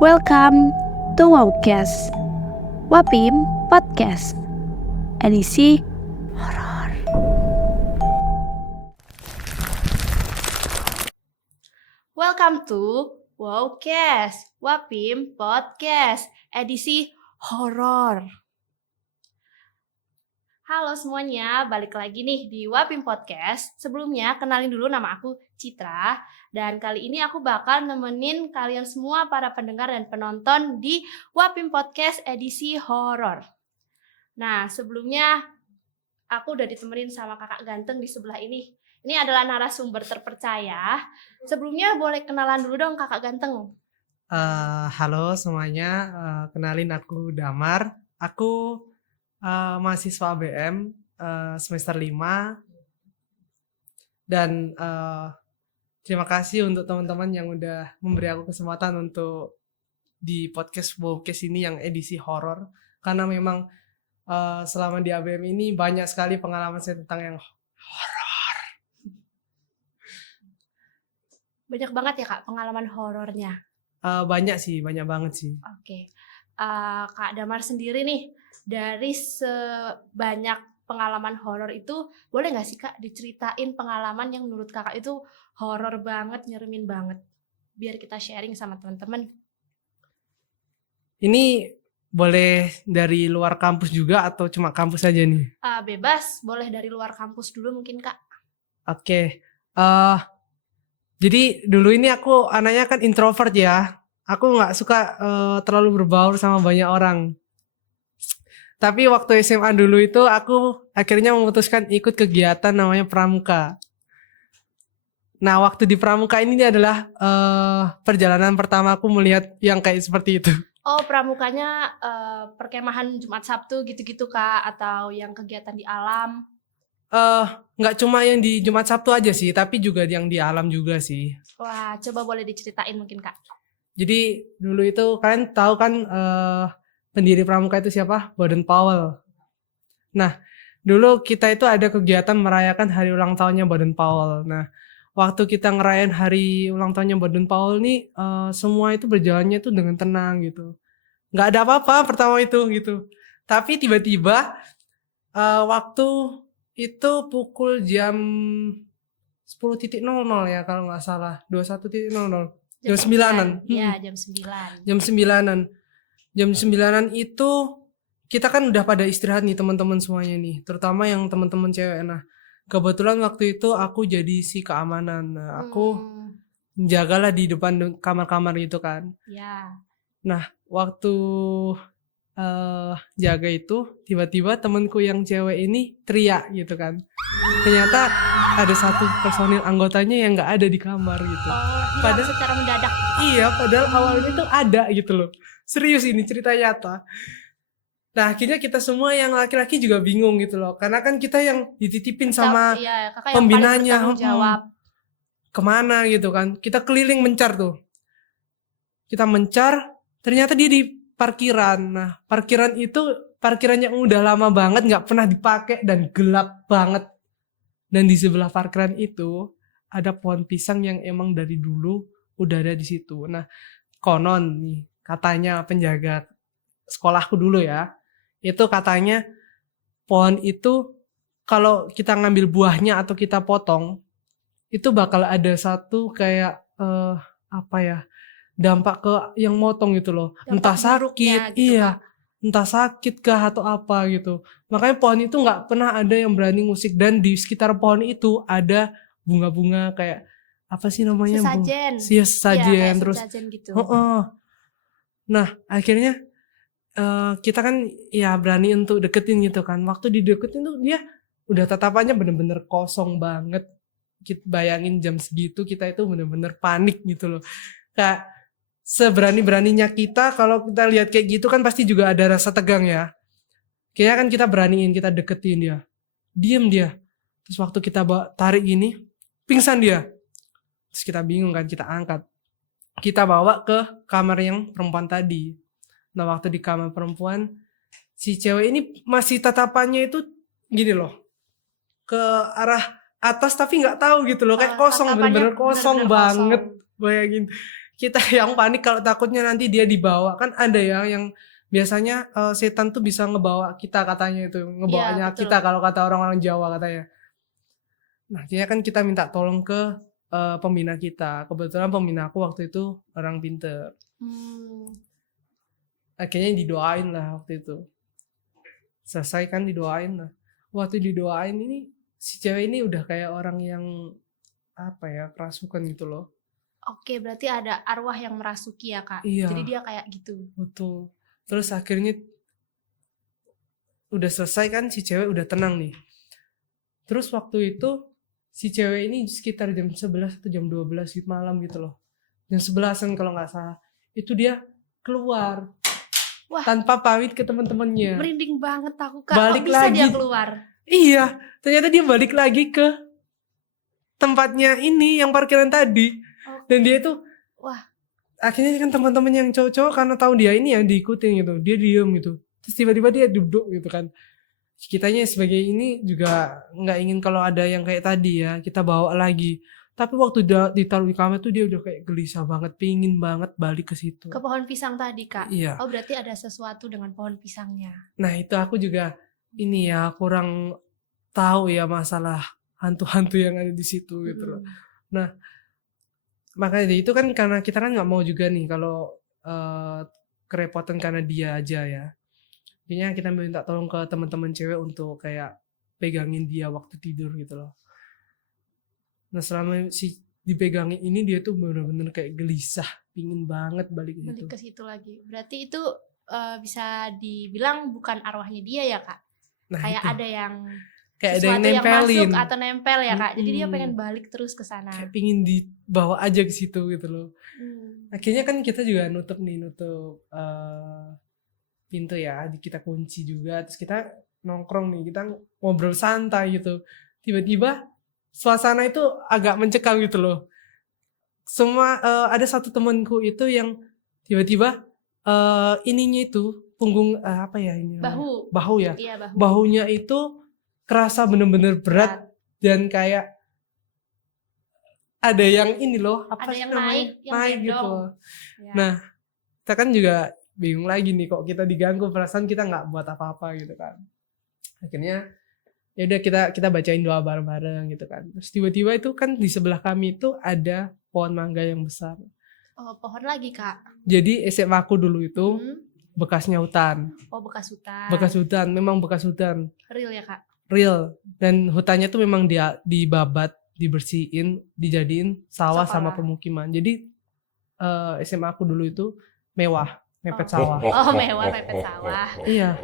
Welcome to Wowcast, Wapim Podcast, edisi horor. Welcome to Wowcast, Wapim Podcast, edisi horor. Halo semuanya, balik lagi nih di Wapim Podcast. Sebelumnya kenalin dulu, nama aku Citra. Dan kali ini aku bakal nemenin kalian semua para pendengar dan penonton di Wapim Podcast edisi horor. Nah, sebelumnya aku udah ditemenin sama kakak ganteng di sebelah ini. Ini adalah narasumber terpercaya. Sebelumnya boleh kenalan dulu dong kakak ganteng. Halo semuanya, kenalin aku Damar. Aku mahasiswa ABM semester 5. Dan terima kasih untuk teman-teman yang udah memberi aku kesempatan untuk di podcast Wowcast ini yang edisi horor. Karena memang selama di ABM ini banyak sekali pengalaman saya tentang yang horor. Banyak banget ya kak pengalaman horornya. Banyak banget sih. Oke. Kak Damar sendiri nih, dari sebanyak pengalaman horor itu, boleh gak sih kak diceritain pengalaman yang menurut kakak itu horor banget, nyeremin banget, biar kita sharing sama teman-teman. Ini boleh dari luar kampus juga atau cuma kampus aja nih? Bebas, boleh dari luar kampus dulu mungkin kak. Oke. Jadi dulu ini aku anaknya kan introvert ya. Aku nggak suka terlalu berbaur sama banyak orang. Tapi waktu SMA dulu itu aku akhirnya memutuskan ikut kegiatan namanya Pramuka. Nah, waktu di Pramuka ini adalah perjalanan pertama aku melihat yang kayak seperti itu. Oh, pramukanya perkemahan Jumat Sabtu gitu-gitu kak, atau yang kegiatan di alam? Nggak cuma yang di Jumat Sabtu aja sih, tapi juga yang di alam juga sih. Wah, coba boleh diceritain mungkin kak. Jadi dulu itu kalian tahu kan pendiri Pramuka itu siapa? Baden-Powell. Nah, dulu kita itu ada kegiatan merayakan hari ulang tahunnya Baden-Powell. Nah, waktu kita ngerayain hari ulang tahunnya Baden-Powell nih, semua itu berjalannya tuh dengan tenang gitu. Nggak ada apa-apa pertama itu gitu. Tapi tiba-tiba waktu itu pukul jam 10.00 ya kalau nggak salah, 21.00. Jam 9-an. Iya, jam 9. Jam 9-an. Jam 9-an itu kita kan udah pada istirahat nih teman-teman semuanya nih, terutama yang teman-teman cewek. Nah, kebetulan waktu itu aku jadi si keamanan. Nah, aku jagalah di depan kamar-kamar gitu kan. Ya. Nah, waktu jaga itu tiba-tiba temanku yang cewek ini teriak gitu kan. Ternyata ada satu personil anggotanya yang nggak ada di kamar gitu. Padahal secara mendadak. Iya, padahal awalnya tuh ada gitu loh. Serius, ini cerita nyata. Nah, akhirnya kita semua yang laki-laki juga bingung gitu loh. Karena kan kita yang dititipin sama pembinanya. Kemana gitu kan. Kita keliling mencar tuh. Kita mencar, ternyata dia di parkiran. Nah, parkiran itu parkiran yang udah lama banget gak pernah dipakai dan gelap banget. Dan di sebelah parkiran itu ada pohon pisang yang emang dari dulu udah ada di situ. Nah, konon nih katanya penjaga sekolahku dulu ya, itu katanya pohon itu kalau kita ngambil buahnya atau kita potong, itu bakal ada satu kayak dampak ke yang motong gitu loh. Dampak entah sakit, gitu iya, kan? Entah sakit kah atau apa gitu. Makanya pohon itu nggak pernah ada yang berani ngusik, dan di sekitar pohon itu ada bunga-bunga kayak apa sih namanya? Sesajen. Sesajen, ya, terus. Gitu. Nah, akhirnya kita kan ya berani untuk deketin gitu kan. Waktu dideketin tuh dia udah tatapannya bener-bener kosong banget. Kita bayangin jam segitu kita itu bener-bener panik gitu loh. Kayak seberani-beraninya kita kalau kita lihat kayak gitu kan pasti juga ada rasa tegang ya. Kayaknya kan kita beraniin, kita deketin dia. Diem dia. Terus waktu kita tarik gini, pingsan dia. Terus kita bingung kan, kita angkat. Kita bawa ke kamar yang perempuan tadi. Nah, waktu di kamar perempuan, si cewek ini masih tatapannya itu gini loh, ke arah atas tapi nggak tahu gitu loh, kayak kosong, bener-bener kosong banget. Bayangin, kita yang panik kalau takutnya nanti dia dibawa. Kan ada ya yang biasanya setan tuh bisa ngebawa kita katanya itu, ngebawanya Iya, betul. kita kalau kata orang-orang Jawa katanya. Nah, akhirnya kan kita minta tolong ke pembina kita. Kebetulan pembina aku waktu itu orang pinter. Akhirnya didoain lah waktu itu. Selesai kan didoain lah. Waktu didoain ini si cewek ini udah kayak orang yang apa ya, kerasukan gitu loh. Oke, berarti ada arwah yang merasuki ya Kak. Iya. Jadi dia kayak gitu. Betul. Terus akhirnya udah selesai kan si cewek udah tenang nih. Terus waktu itu si cewek ini sekitar jam 11 atau jam 12 gitu malam gitu loh. Jam 11-an kalau nggak salah. Itu dia keluar. Wah. Tanpa pamit ke teman-temannya. Merinding banget aku Kak. Balik Kok bisa lagi. dia keluar? Iya, ternyata dia balik lagi ke tempatnya ini yang parkiran tadi. Dan dia itu wah, akhirnya kan teman-teman yang cowok-cowok karena tahu dia ini yang diikutin gitu, dia diem gitu. Terus tiba-tiba dia duduk gitu kan. Kitanya sebagai ini juga nggak ingin kalau ada yang kayak tadi ya kita bawa lagi. Tapi waktu ditaruh di kamar tuh dia udah kayak gelisah banget, pingin banget balik ke situ. Ke pohon pisang tadi Kak. Iya. Oh berarti ada sesuatu dengan pohon pisangnya. Nah itu aku juga ini ya kurang tahu ya masalah hantu-hantu yang ada di situ gitu loh. Nah makanya itu kan karena kita kan nggak mau juga nih kalau kerepotan karena dia aja ya. Akhirnya kita minta tolong ke teman-teman cewek untuk kayak pegangin dia waktu tidur gitu loh. Nah selama si dipegangin ini dia tuh bener-bener kayak gelisah, pingin banget balik ke situ. Balik ke situ lagi. Berarti itu bisa dibilang bukan arwahnya dia ya Kak. Nah, kayak itu. ada yang Kayak ada sesuatu yang yang nempelin. masuk atau nempel ya Kak. Jadi dia pengen balik terus ke sana. Kayak pingin dibawa aja ke situ gitu loh. Akhirnya kan kita juga nutup pintu ya, kita kunci juga. Terus kita nongkrong nih, kita ngobrol santai gitu. Tiba-tiba suasana itu agak mencekam gitu loh. Semua ada satu temanku itu yang tiba-tiba ininya itu punggung apa ya ini? Bahu ya. Iya, bahu. Bahunya itu kerasa bener-bener berat dan kayak ada yang ini loh, apa ada sih yang namanya? naik gitu loh. Ya. Nah, kita kan juga bingung lagi nih kok kita diganggu, perasaan kita nggak buat apa-apa gitu kan. Akhirnya ya udah kita bacain doa bareng-bareng gitu kan. Terus tiba-tiba itu kan di sebelah kami itu ada pohon mangga yang besar. Oh, pohon lagi Kak. Jadi SMA aku dulu itu bekasnya hutan. Oh, bekas hutan. Bekas hutan, memang bekas hutan. Real ya Kak? Real. Dan hutannya tuh memang dia dibabat, dibersihin, dijadiin sawah sama pemukiman. Jadi SMA aku dulu itu mewah, mepet sawah. Oh, mewah mepet sawah. Iya.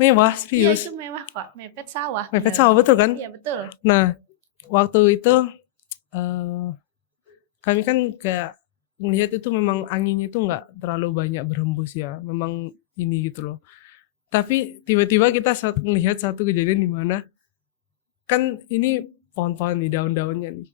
Mewah, serius. Iya itu mewah kok, mepet sawah. Mepet sawah betul kan? Iya betul. Nah, waktu itu kami kan kayak melihat itu memang anginnya itu nggak terlalu banyak berhembus ya, memang ini gitu loh. Tapi tiba-tiba kita melihat satu kejadian di mana kan ini pohon-pohon nih daun-daunnya nih.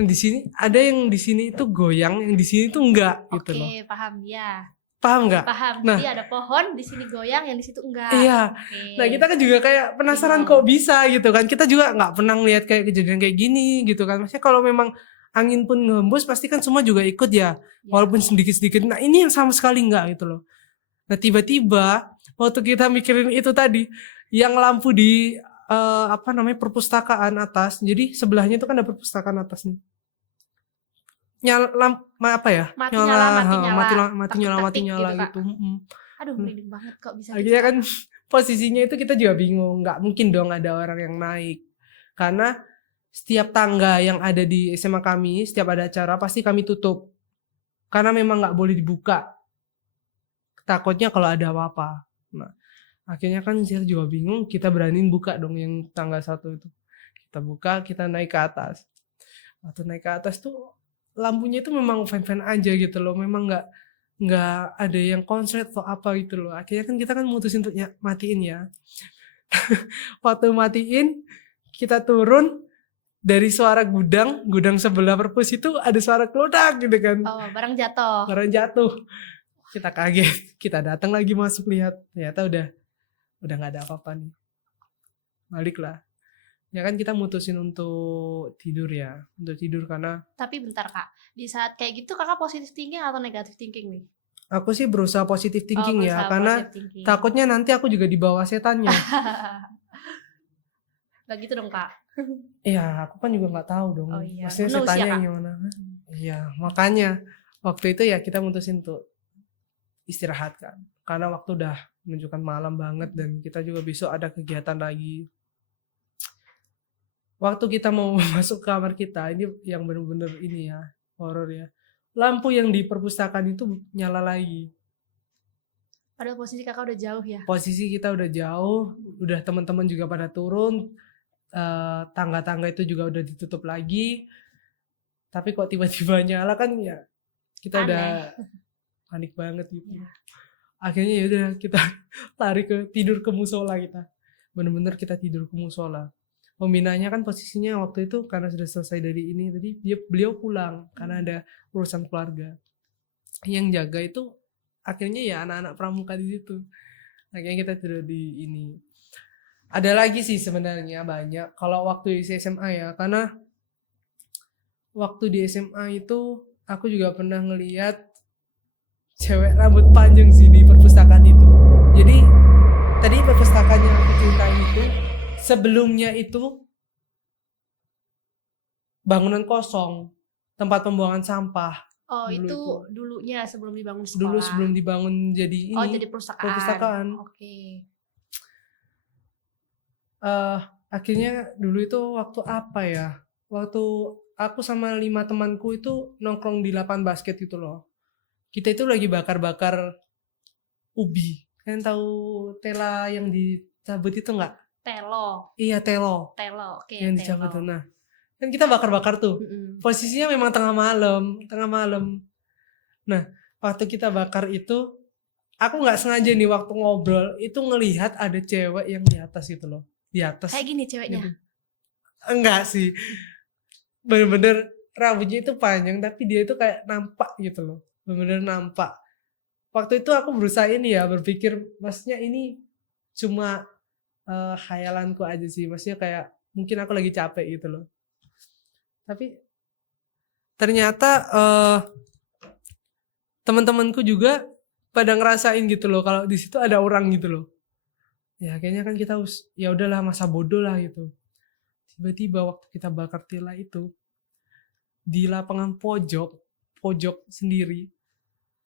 Nah di sini ada yang di sini itu goyang, yang di sini tuh enggak gitu loh. Oke, paham ya. Paham nggak? Paham. Nah, jadi ada pohon di sini goyang, yang di situ enggak. Iya. Oke. Nah kita kan juga kayak penasaran kok bisa gitu kan. Kita juga nggak pernah lihat kayak kejadian kayak gini gitu kan. Maksudnya kalau memang angin pun ngembus pasti kan semua juga ikut ya. Walaupun sedikit-sedikit. Nah ini yang sama sekali enggak gitu loh. Nah tiba-tiba waktu kita mikirin itu tadi, yang lampu di perpustakaan atas. Jadi sebelahnya itu kan ada perpustakaan atas nih. Mati nyala gitu. Aduh, merinding banget kok bisa. Akhirnya kan posisinya itu kita juga bingung, nggak mungkin dong ada orang yang naik. Karena setiap tangga yang ada di SMA kami, setiap ada acara pasti kami tutup. Karena memang nggak boleh dibuka. Takutnya kalau ada apa-apa. Nah, akhirnya kan saya juga bingung, kita beraniin buka dong yang tangga 1 itu. Kita buka, kita naik ke atas. Waktu naik ke atas tuh lampunya itu memang fan-fan aja gitu loh, memang nggak ada yang konslet atau apa gitu loh. Akhirnya kan kita kan mutusin untuk matiin ya. Waktu matiin, kita turun dari suara gudang sebelah perpus itu ada suara kelodak gitu kan. Oh, barang jatuh. Barang jatuh. Kita kaget, kita datang lagi masuk lihat, ternyata udah nggak ada apa-apa nih. Balik lah. Ya kan kita mutusin untuk tidur karena Tapi bentar Kak, di saat kayak gitu Kakak positive thinking atau negative thinking nih? aku sih berusaha positive thinking ya, berusaha karena positive thinking. takutnya nanti aku juga dibawa setannya. Gak gitu dong Kak. Iya, aku kan juga nggak tahu dong. Oh iya, Maksudnya manusia, setannya Kak. yang gimana? Iya, makanya waktu itu ya kita mutusin untuk istirahat kan. Karena waktu udah menunjukkan malam banget dan kita juga besok ada kegiatan lagi. Waktu kita mau masuk kamar kita, ini yang bener-bener ini ya, horor ya. Lampu yang di perpustakaan itu nyala lagi. Padahal posisi Kakak udah jauh ya. Posisi kita udah jauh, udah teman-teman juga pada turun, tangga-tangga itu juga udah ditutup lagi. Tapi kok tiba-tiba nyala kan ya kita udah panik banget gitu. Ya. Akhirnya ya udah kita lari tidur ke musola kita. Bener-bener kita tidur ke musola. Pembinanya kan posisinya waktu itu karena sudah selesai dari ini tadi beliau pulang karena ada urusan keluarga. Yang jaga itu akhirnya ya anak-anak pramuka di situ. Akhirnya kita tidur di ini. Ada lagi sih sebenarnya banyak. Kalau waktu di SMA ya, karena waktu di SMA itu aku juga pernah ngeliat cewek rambut panjang sih di perpustakaan itu. Jadi tadi perpustakaan yang aku ceritain itu sebelumnya itu bangunan kosong, tempat pembuangan sampah. Oh Dulu itu itu. dulunya sebelum dibangun sekolah. Dulu sebelum dibangun jadi ini. Oh jadi perpustakaan. Oke. Akhirnya dulu itu waktu apa ya? Waktu aku sama 5 temanku itu nongkrong di lapangan basket gitu loh. Kita itu lagi bakar-bakar ubi. Kalian tahu tela yang dicabut itu nggak? Telo. Iya, telo. Oke. Yang dicabut tuh. Nah, kan kita bakar-bakar tuh. Posisinya memang tengah malam. Nah, waktu kita bakar itu, aku nggak sengaja nih waktu ngobrol itu ngelihat ada cewek yang di atas gitu loh. Di atas. Kayak gini ceweknya. Gitu. Enggak sih. Bener-bener rambutnya itu panjang tapi dia itu kayak nampak gitu loh. Bener-bener nampak. Waktu itu aku berusaha ini ya berpikir maksudnya ini cuma khayalanku aja sih. Maksudnya kayak mungkin aku lagi capek gitu loh. Tapi ternyata teman-temanku juga pada ngerasain gitu loh kalau di situ ada orang gitu loh. Ya kayaknya kan kita ya udahlah masa bodoh lah gitu. Tiba-tiba waktu kita bakar tela itu di lapangan pojok sendiri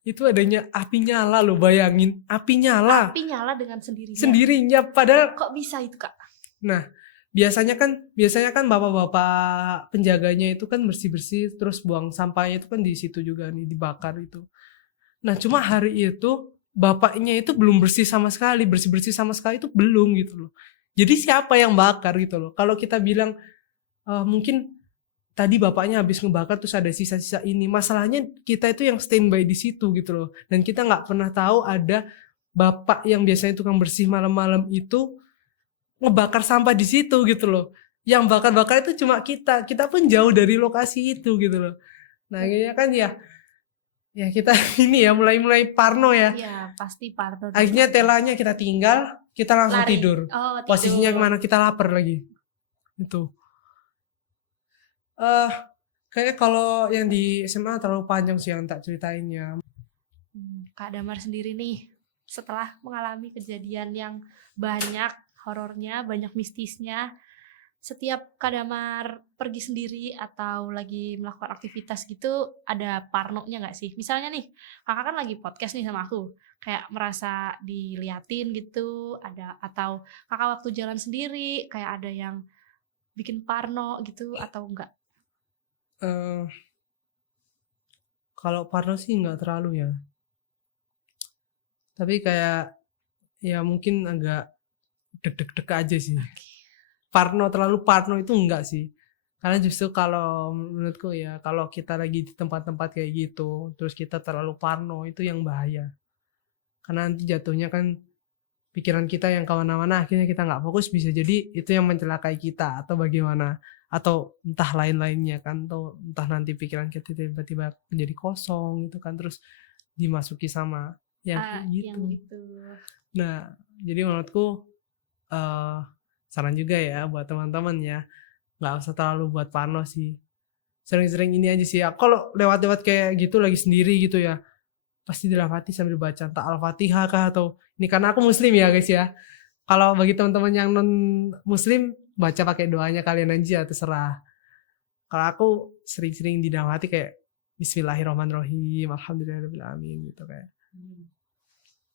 itu adanya api nyala loh, bayangin api nyala dengan sendirinya. Sendirinya padahal kok bisa itu Kak? Nah, biasanya kan bapak-bapak penjaganya itu kan bersih-bersih terus buang sampahnya itu kan di situ juga nih dibakar itu. Nah, cuma hari itu bapaknya itu belum bersih sama sekali itu belum gitu loh. Jadi siapa yang bakar gitu loh. Kalau kita bilang mungkin tadi bapaknya habis ngebakar terus ada sisa-sisa ini. Masalahnya kita itu yang standby di situ gitu loh. Dan kita nggak pernah tahu ada bapak yang biasanya tukang bersih malam-malam itu ngebakar sampah di situ gitu loh. Yang bakar-bakar itu cuma kita pun jauh dari lokasi itu gitu loh. Nah akhirnya kan ya kita ini ya mulai parno ya. Iya pasti parno. Akhirnya telanya kita tinggal, kita langsung tidur. Posisinya kemana, kita lapar lagi. Itu. Kayak kalau yang di SMA terlalu panjang sih yang tak ceritainnya. Kak Damar sendiri nih setelah mengalami kejadian yang banyak horornya, banyak mistisnya, setiap Kak Damar pergi sendiri atau lagi melakukan aktivitas gitu ada parnonya nggak sih? Misalnya nih kakak kan lagi podcast nih sama aku, kayak merasa diliatin gitu, ada atau kakak waktu jalan sendiri kayak ada yang bikin parno gitu atau enggak? Kalau parno sih nggak terlalu ya. Tapi kayak ya mungkin agak deg-deg aja sih. Terlalu parno itu enggak sih. Karena justru kalau menurutku ya kalau kita lagi di tempat-tempat kayak gitu terus kita terlalu parno itu yang bahaya. Karena nanti jatuhnya kan pikiran kita yang kemana-mana akhirnya kita nggak fokus, bisa jadi itu yang mencelakai kita atau bagaimana. Atau entah lain-lainnya kan, atau entah nanti pikiran kita tiba-tiba menjadi kosong gitu kan, terus dimasuki sama yang gitu. Yang gitu. Nah jadi menurutku saran juga ya buat teman-teman ya, nggak usah terlalu buat parno sih. Sering-sering ini aja sih. Aku kalau lewat-lewat kayak gitu lagi sendiri gitu ya, pasti dilafati sambil baca entah Al-Fatihah kah atau ini karena aku muslim ya guys ya. Kalau bagi teman-teman yang non muslim baca pakai doanya kalian aja terserah. Kalau aku sering-sering didawati kayak Bismillahirrahmanirrahim, Alhamdulillahirrahmanirrahim gitu kayak.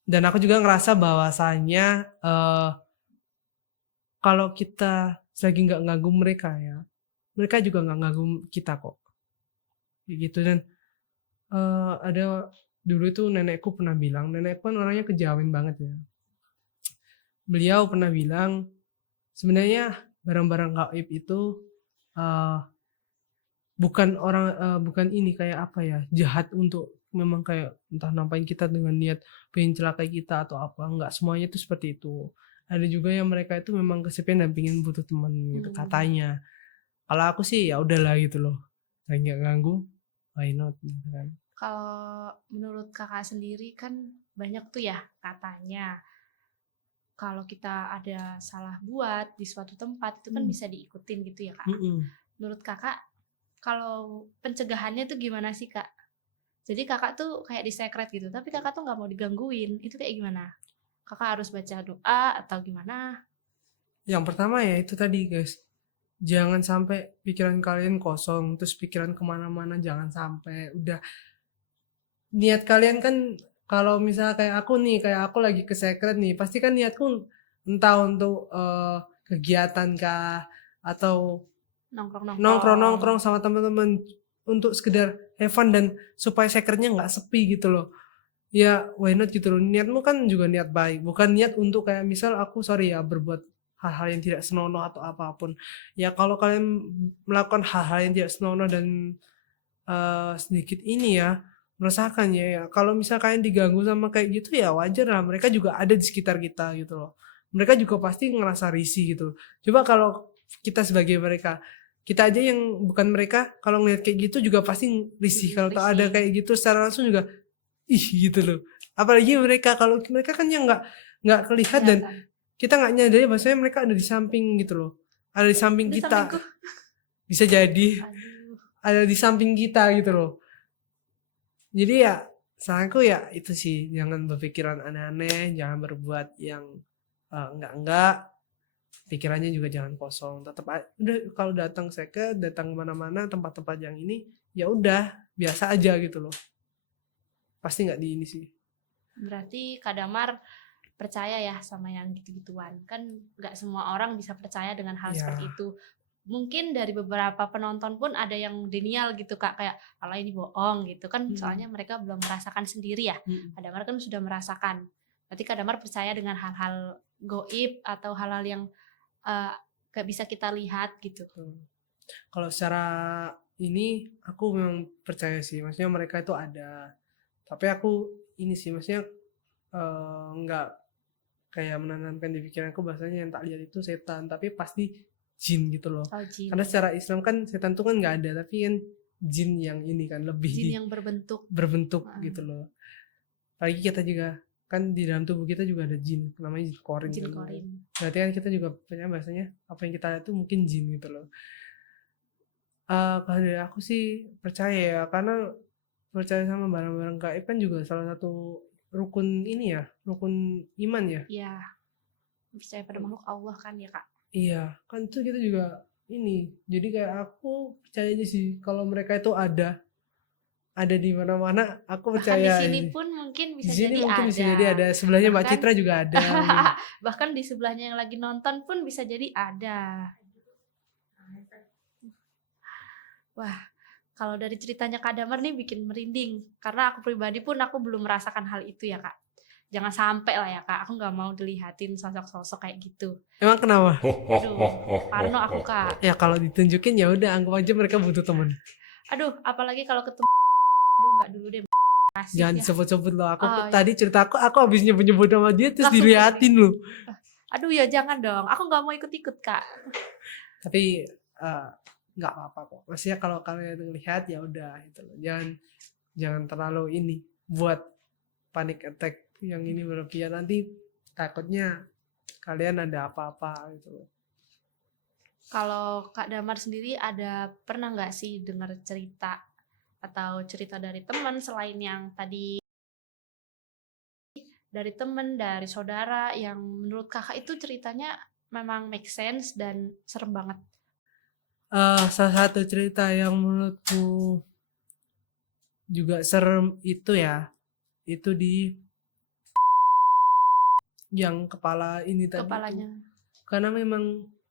Dan aku juga ngerasa bahwasanya kalau kita lagi nggak ngagum mereka ya, mereka juga nggak ngagum kita kok. Kayak gitu. Dan ada dulu itu nenekku pernah bilang, nenekku kan orangnya kejawen banget ya. Beliau pernah bilang sebenarnya barang-barang gaib itu bukan ini kayak apa ya, jahat untuk memang kayak entah nampain kita dengan niat pengen celakai kita atau apa, enggak semuanya itu seperti itu. Ada juga yang mereka itu memang kesepian dan pengen butuh teman gitu katanya. Kalau aku sih ya udahlah gitu loh, lagi nggak ganggu, why not gitu kan. Kalau menurut kakak sendiri kan banyak tuh ya katanya kalau kita ada salah buat di suatu tempat itu kan bisa diikutin gitu ya kak. Menurut kakak kalau pencegahannya tuh gimana sih kak? Jadi kakak tuh kayak di secret gitu, tapi kakak tuh nggak mau digangguin. Itu kayak gimana? Kakak harus baca doa atau gimana? Yang pertama ya itu tadi guys, jangan sampai pikiran kalian kosong, terus pikiran kemana-mana, jangan sampai. Udah niat kalian kan, kalau misalnya kayak aku lagi ke secret nih, pasti kan niatku entah untuk kegiatan kah, atau nongkrong sama teman-teman untuk sekedar have fun dan supaya secretnya nggak sepi gitu loh. Ya why not gitu loh, niatmu kan juga niat baik, bukan niat untuk kayak misal aku berbuat hal-hal yang tidak senonoh atau apapun. Ya kalau kalian melakukan hal-hal yang tidak senonoh dan sedikit ini ya meresahkan ya, kalau misal kalian diganggu sama kayak gitu ya wajar lah, mereka juga ada di sekitar kita gitu loh, mereka juga pasti ngerasa risih gitu. Coba kalau kita sebagai mereka, kita aja yang bukan mereka kalau ngeliat kayak gitu juga pasti risih. Kalau tak ada kayak gitu secara langsung juga gitu loh. Apalagi mereka, kalau mereka kan yang nggak kelihatan dan kita nggak nyadari bahwasanya mereka ada di samping gitu loh, ada di samping kita. Bisa jadi ada di samping kita gitu loh. Jadi ya saranku ya itu sih, jangan berpikiran aneh-aneh, jangan berbuat yang enggak. Pikirannya juga jangan kosong, tetap udah kalau datang kemana-mana tempat-tempat yang ini ya udah biasa aja gitu loh, pasti nggak di ini sih. Berarti Kak Damar percaya ya sama yang gitu-gituan, kan nggak semua orang bisa percaya dengan hal seperti itu. Mungkin dari beberapa penonton pun ada yang denial gitu kak, kayak kalau ini bohong gitu kan, soalnya mereka belum merasakan sendiri ya. Kak Damar kan sudah merasakan, berarti Kak Damar percaya dengan hal-hal goib atau hal-hal yang gak bisa kita lihat gitu. Kalau secara ini aku memang percaya sih, maksudnya mereka itu ada, tapi aku ini sih maksudnya nggak kayak menanamkan di pikiranku bahasanya yang tak lihat itu setan, tapi pasti jin gitu loh. Jin. Karena secara Islam kan setan itu kan nggak ada, tapi kan jin yang ini kan lebih jin yang berbentuk gitu loh. Apalagi kita juga kan di dalam tubuh kita juga ada jin, namanya jin korin. Berarti kan kita juga punya bahasanya apa yang kita lihat itu mungkin jin gitu loh. Kalau dari aku sih percaya ya, karena percaya sama barang-barang gaib kan juga salah satu rukun ini ya, rukun iman ya. Iya, percaya pada makhluk Allah kan ya kak. Iya, kan itu kita juga ini. Jadi kayak aku percaya aja sih kalau mereka itu ada di mana-mana, aku percaya. Bahkan di sini pun mungkin bisa jadi ada. Sebelahnya Mbak Citra juga ada. Bahkan di sebelahnya yang lagi nonton pun bisa jadi ada. Wah, kalau dari ceritanya Kak Damar nih bikin merinding. Karena aku pribadi pun aku belum merasakan hal itu ya kak. Jangan sampai lah ya kak, aku nggak mau dilihatin sosok-sosok kayak gitu. Emang kenapa? Aduh, parno aku kak. Ya kalau ditunjukin ya udah, anggap aja mereka butuh teman. Aduh, apalagi kalau ketemu. Aduh, nggak dulu deh. Jangan disebut-sebut loh. Aku tadi cerita aku habis nyebut sama dia terus langsung diliatin loh. Aduh ya jangan dong, aku nggak mau ikut-ikut kak. Tapi nggak apa-apa kok. Maksudnya kalau kalian ngelihat ya udah gitu loh. Jangan terlalu ini buat panic attack yang ini berlebihan, nanti takutnya kalian ada apa-apa gitu loh. Kalau Kak Damar sendiri ada pernah nggak sih dengar cerita atau cerita dari teman selain yang tadi dari teman, dari saudara yang menurut kakak itu ceritanya memang make sense dan serem banget? Salah satu cerita yang menurutku juga serem itu ya, itu di yang kepala ini tadi tuh. Kepalanya. Karena memang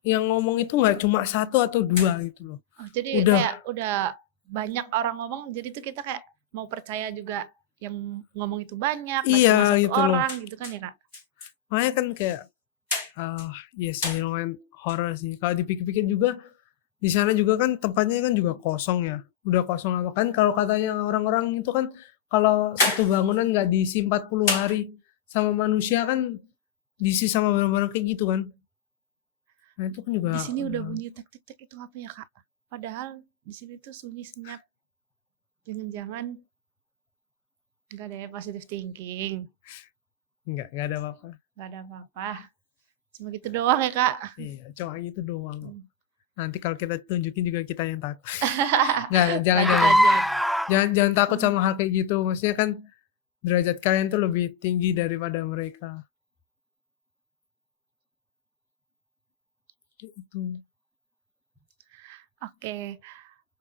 yang ngomong itu nggak cuma satu atau dua gitu loh. Oh, jadi Udah. kayak udah banyak orang ngomong, jadi tuh kita kayak mau percaya juga yang ngomong itu banyak, nggak Iya, cuma satu gitu loh. orang gitu kan ya Kak? Makanya kan kayak yes, ini lumayan horror sih. Kalau dipikir-pikir juga di sana juga kan tempatnya kan juga kosong ya. Udah kosong lama kan, kalau katanya orang-orang itu kan kalau satu bangunan nggak diisi 40 hari sama manusia kan diisi sama barang-barang kayak gitu kan. Nah itu kan juga Di sini udah bunyi tek tek tek, itu apa ya Kak? Padahal di sini tuh sunyi senyap. Jangan-jangan nggak ada ya, positive thinking. nggak ada apa-apa. Nggak ada apa-apa. Cuma gitu doang ya Kak. Iya, cuma gitu doang. Nanti kalau kita tunjukin juga kita yang takut. Nggak, jangan takut sama hal kayak gitu. Maksudnya kan derajat kalian tuh lebih tinggi daripada mereka. Itu. Oke,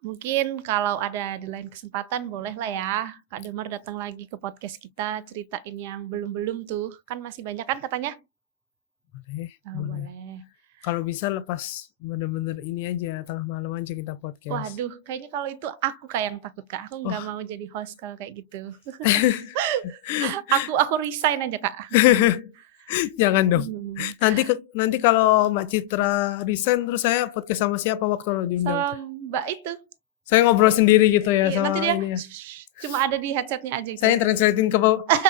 mungkin kalau ada di lain kesempatan boleh lah ya Kak Damar datang lagi ke podcast kita, ceritain yang belum-belum tuh. Kan masih banyak kan katanya? Boleh, Oh, boleh. Kalau bisa lepas bener-bener ini aja, tengah malam aja kita podcast. Waduh, kayaknya kalau itu aku kayak yang takut Kak. Aku nggak mau jadi host kalau kayak gitu. aku resign aja Kak. Jangan dong. Nanti kalau Mbak Citra resign terus saya podcast sama siapa waktu lo diundang? Sama Mbak itu. Saya ngobrol sendiri gitu ya, Iya, sama nanti dia ini ya. cuma ada di headsetnya aja gitu. Saya translatein ke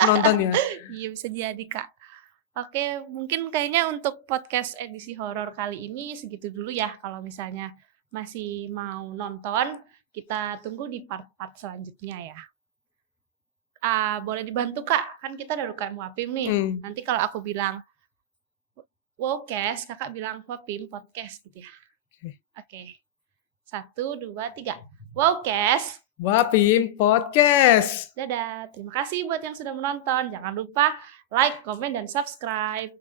penonton ya. Iya, bisa jadi Kak. Oke, mungkin kayaknya untuk podcast edisi horor kali ini segitu dulu ya. Kalau misalnya masih mau nonton, kita tunggu di part-part selanjutnya ya. Boleh dibantu Kak, kan kita udah UKM Wapim nih. Nanti kalau aku bilang Wowcast, kakak bilang Wapim Podcast gitu ya. Oke. 1, 2, 3. Wowcast. Wapim Podcast. Dadah. Terima kasih buat yang sudah menonton. Jangan lupa like, komen, dan subscribe.